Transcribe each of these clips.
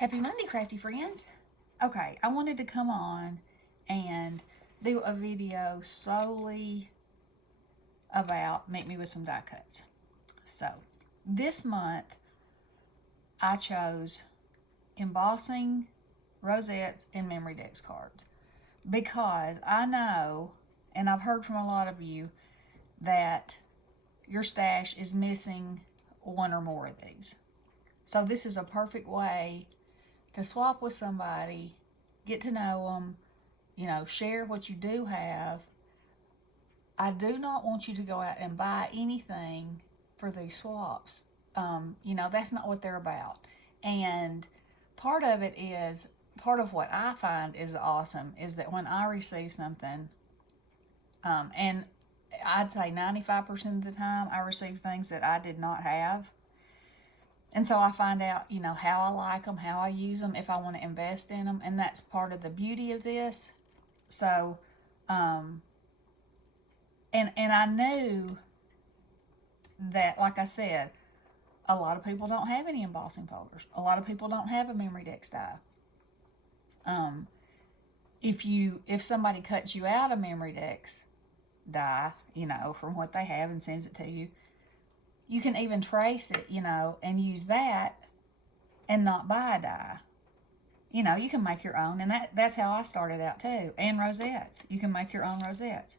Happy Monday, crafty friends. Okay, I wanted to come on and do a video solely about Meet Me with some die cuts. So, this month I chose embossing, rosettes, and memory decks cards because I know, and I've heard from a lot of you, that your stash is missing one or more of these. So, this is a perfect way to swap with somebody, get to know them, share what you do have. I do not want you to go out and buy anything for these swaps. That's not what they're about. And part of it is, part of what I find is awesome is that when I receive something, and I'd say 95% of the time I receive things that I did not have. And so I find out, how I like them, how I use them, if I want to invest in them. And that's part of the beauty of this. So, and I knew that, like I said, a lot of people don't have any embossing folders. A lot of people don't have a memory deck die. If somebody cuts you out a memory decks die, from what they have and sends it to you, you can even trace it, and use that and not buy a die. You can make your own, and that's how I started out too. And rosettes. You can make your own rosettes.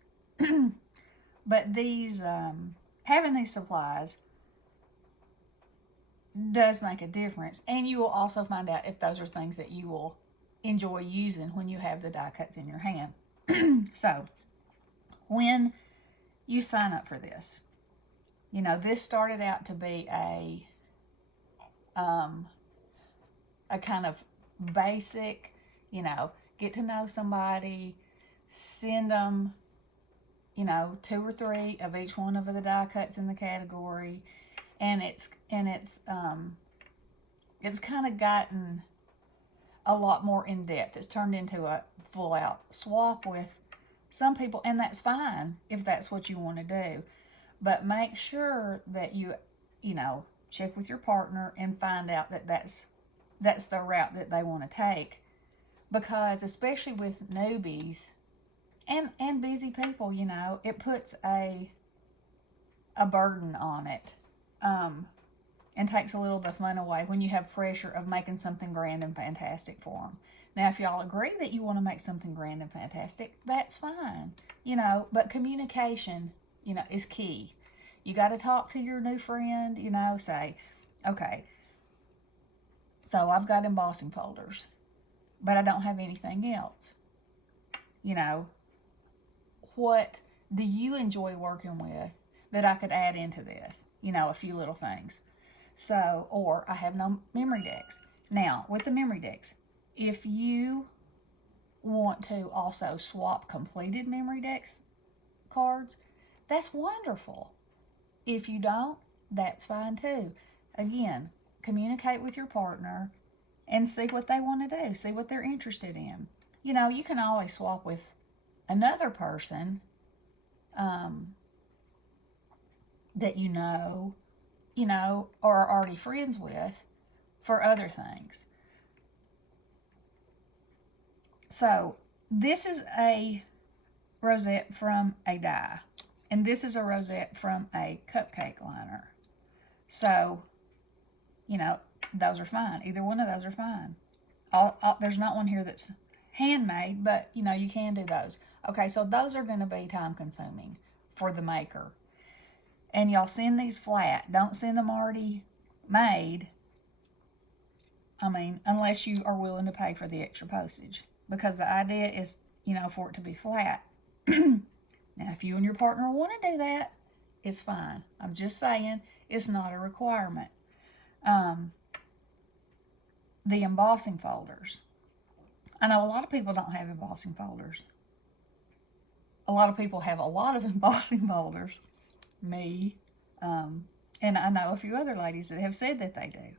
But these, having these supplies does make a difference. And you will also find out if those are things that you will enjoy using when you have the die cuts in your hand. So, when you sign up for this, this started out to be a kind of basic, get to know somebody, send them, 2 or 3 of each one of the die cuts in the category, and it's kind of gotten a lot more in depth. It's turned into a full out swap with some people, and that's fine if that's what you want to do. But make sure that you check with your partner and find out that that's the route that they want to take. Because especially with newbies and busy people, it puts a burden on it, and takes a little of the fun away when you have pressure of making something grand and fantastic for them. Now, if y'all agree that you want to make something grand and fantastic, that's fine, but communication is key. You got to talk to your new friend, say, okay, so I've got embossing folders, but I don't have anything else. What do you enjoy working with that I could add into this? A few little things. So, or I have no memory decks. Now, with the memory decks, if you want to also swap completed memory decks cards, that's wonderful. If you don't, that's fine too. Again, communicate with your partner and see what they want to do, see what they're interested in. You can always swap with another person that or are already friends with for other things. So, this is a rosette from a die. And this is a rosette from a cupcake liner. So, those are fine. Either one of those are fine. There's not one here that's handmade, but, you can do those. Okay, so those are going to be time consuming for the maker. And y'all send these flat. Don't send them already made. Unless you are willing to pay for the extra postage. Because the idea is, for it to be flat. Now, if you and your partner want to do that, it's fine. I'm just saying it's not a requirement. The embossing folders. I know a lot of people don't have embossing folders. A lot of people have a lot of embossing folders. Me. And I know a few other ladies that have said that they do.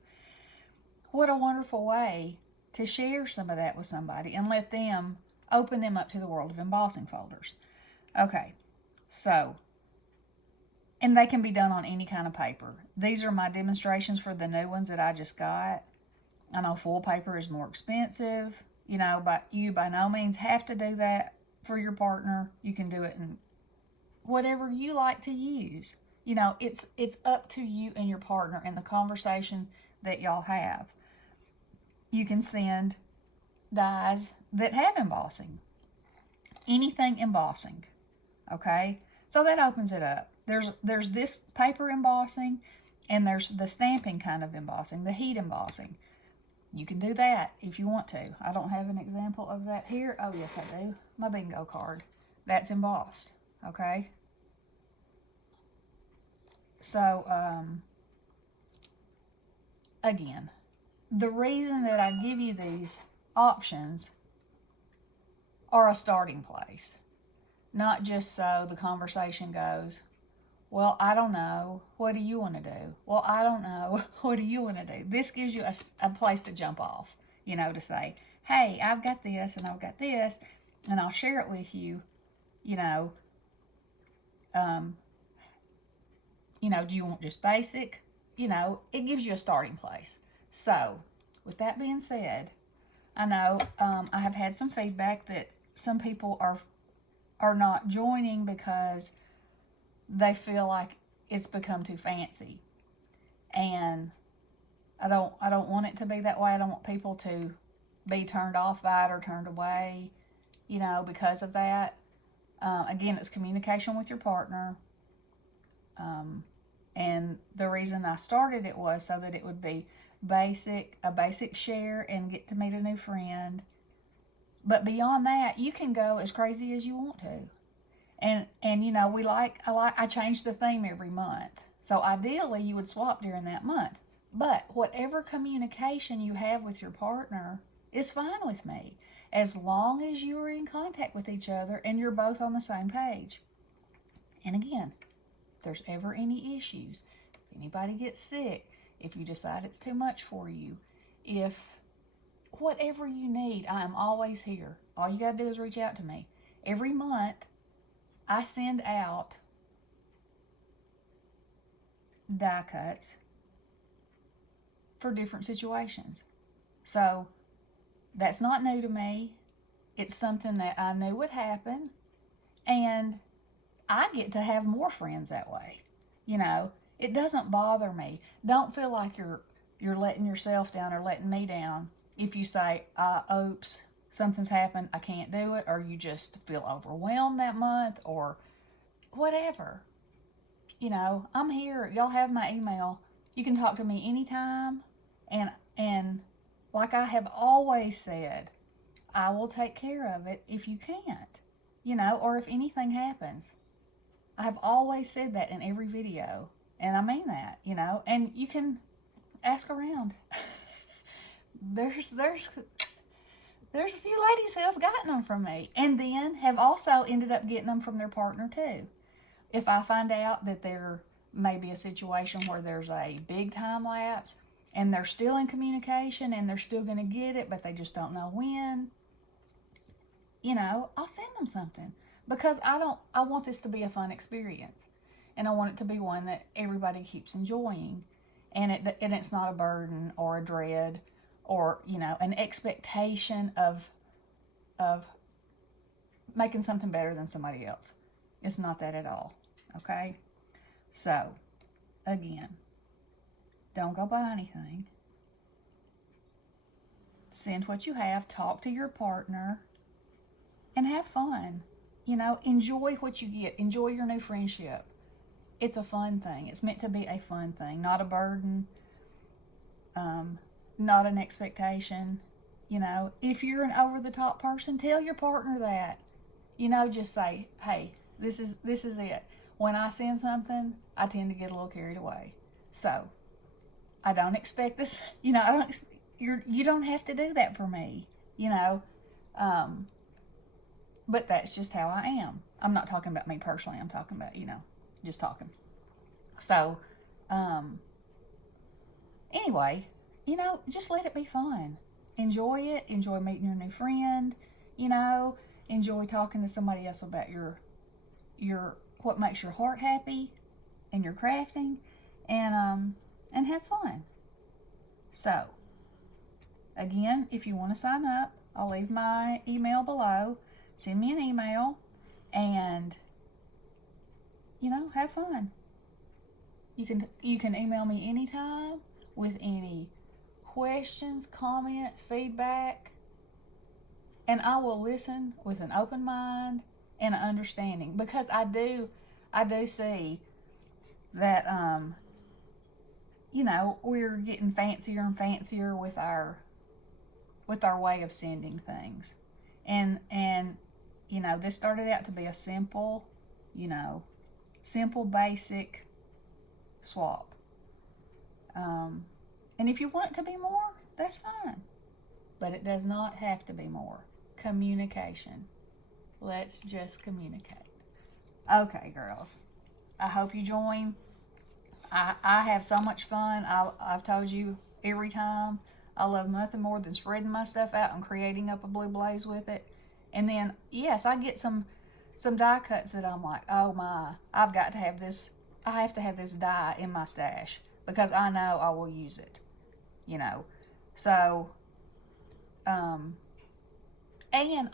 What a wonderful way to share some of that with somebody and let them open them up to the world of embossing folders. Okay, so, and they can be done on any kind of paper. These are my demonstrations for the new ones that I just got. I know full paper is more expensive, but you by no means have to do that for your partner. You can do it in whatever you like to use. It's up to you and your partner and the conversation that y'all have. You can send dies that have embossing. Anything embossing. Okay? So that opens it up. There's this paper embossing, and there's the stamping kind of embossing, the heat embossing. You can do that if you want to. I don't have an example of that here. Oh, yes, I do. My bingo card. That's embossed. Okay? So, again, the reason that I give you these options are a starting place. Not just so the conversation goes, well, I don't know. What do you want to do? Well, I don't know. What do you want to do? This gives you a place to jump off, to say, hey, I've got this and I've got this, and I'll share it with you, do you want just basic? It gives you a starting place. So, with that being said, I know I have had some feedback that some people are not joining because they feel like it's become too fancy. And I don't want it to be that way. I don't want people to be turned off by it or turned away, because of that. Again, it's communication with your partner. And the reason I started it was so that it would be a basic share and get to meet a new friend. But beyond that, you can go as crazy as you want to. And I change the theme every month. So ideally you would swap during that month. But whatever communication you have with your partner is fine with me, as long as you are in contact with each other and you're both on the same page. And again, if there's ever any issues, if anybody gets sick, if you decide it's too much for you, if whatever you need, I am always here. All you got to do is reach out to me. Every month, I send out die cuts for different situations. So that's not new to me. It's something that I knew would happen, and I get to have more friends that way. It doesn't bother me. Don't feel like you're letting yourself down or letting me down if you say, oops, something's happened, I can't do it, or you just feel overwhelmed that month, or whatever. I'm here. Y'all have my email. You can talk to me anytime, and like I have always said, I will take care of it if you can't, or if anything happens. I have always said that in every video, and I mean that, and you can ask around. There's a few ladies who have gotten them from me, and then have also ended up getting them from their partner too. If I find out that there may be a situation where there's a big time lapse and they're still in communication and they're still going to get it, but they just don't know when, I'll send them something, because I want this to be a fun experience, and I want it to be one that everybody keeps enjoying, and it's not a burden or a dread or an expectation of making something better than somebody else. It's not that at all. Okay? So, again, don't go buy anything. Send what you have, talk to your partner, and have fun. Enjoy what you get. Enjoy your new friendship. It's a fun thing. It's meant to be a fun thing, not a burden, not an expectation. If you're an over-the-top person, tell your partner that. Just say, hey, this is it. When I send something, I tend to get a little carried away. So, I don't expect this. You don't have to do that for me. But that's just how I am. I'm not talking about me personally. I'm talking about, just talking. So, anyway, just let it be fun. Enjoy it. Enjoy meeting your new friend. Enjoy talking to somebody else about your what makes your heart happy and your crafting, and have fun. So, Again, if you want to sign up, I'll leave my email below. Send me an email and, have fun. You can email me anytime with any questions, comments, feedback, and I will listen with an open mind and an understanding, because I do see that we're getting fancier and fancier with our way of sending things. And this started out to be a simple, basic swap. And if you want it to be more, that's fine. But it does not have to be more. Communication. Let's just communicate. Okay, girls. I hope you join. I have so much fun. I've told you every time, I love nothing more than spreading my stuff out and creating up a blue blaze with it. And then, yes, I get some die cuts that I'm like, oh my, I've got to have this. I have to have this die in my stash because I know I will use it. So, and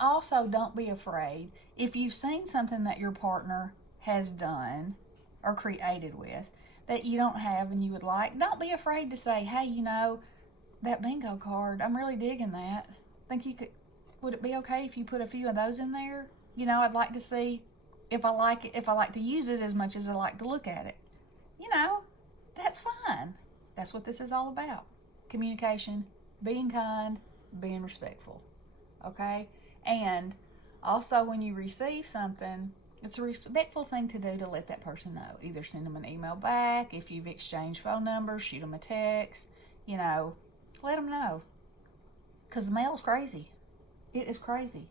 also don't be afraid if you've seen something that your partner has done or created with that you don't have and you would like, don't be afraid to say, hey, that bingo card, I'm really digging that. Would it be okay if you put a few of those in there? I'd like to see if I like it, if I like to use it as much as I like to look at it. That's fine. That's what this is all about. Communication, being kind, being respectful. Okay? And also when you receive something, it's a respectful thing to do to let that person know. Either send them an email back, if you've exchanged phone numbers, shoot them a text, let them know. Because the mail's crazy. It is crazy.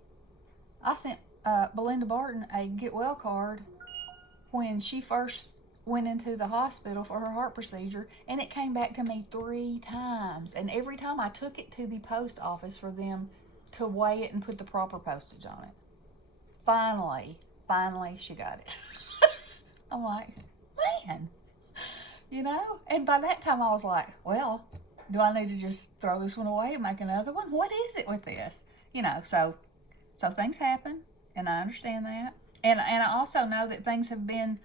I sent Belinda Barton a get well card when she first went into the hospital for her heart procedure, and it came back to me 3 times. And every time I took it to the post office for them to weigh it and put the proper postage on it. Finally, she got it. I'm like, man, and by that time I was like, well, do I need to just throw this one away and make another one? What is it with this? So things happen, and I understand that. And I also know that things have been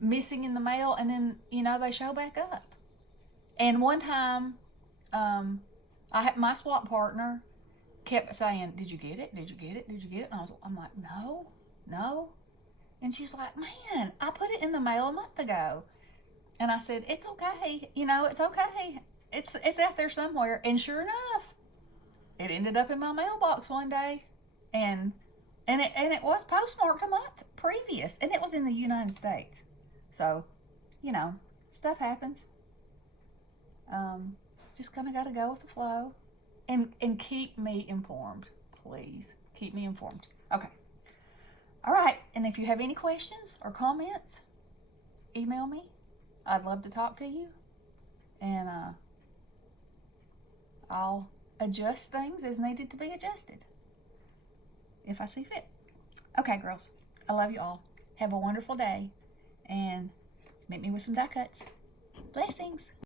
missing in the mail, and then, they show back up. And one time, my swap partner kept saying, did you get it? Did you get it? Did you get it? And I'm like, no. And she's like, man, I put it in the mail a month ago. And I said, it's okay. It's okay. It's out there somewhere. And sure enough, it ended up in my mailbox one day. And it was postmarked a month previous. And it was in the United States. So, stuff happens. Just kind of got to go with the flow. And keep me informed, please. Keep me informed. Okay. All right. And if you have any questions or comments, email me. I'd love to talk to you. And I'll adjust things as needed to be adjusted if I see fit. Okay, girls. I love you all. Have a wonderful day. And meet me with some die cuts. Blessings.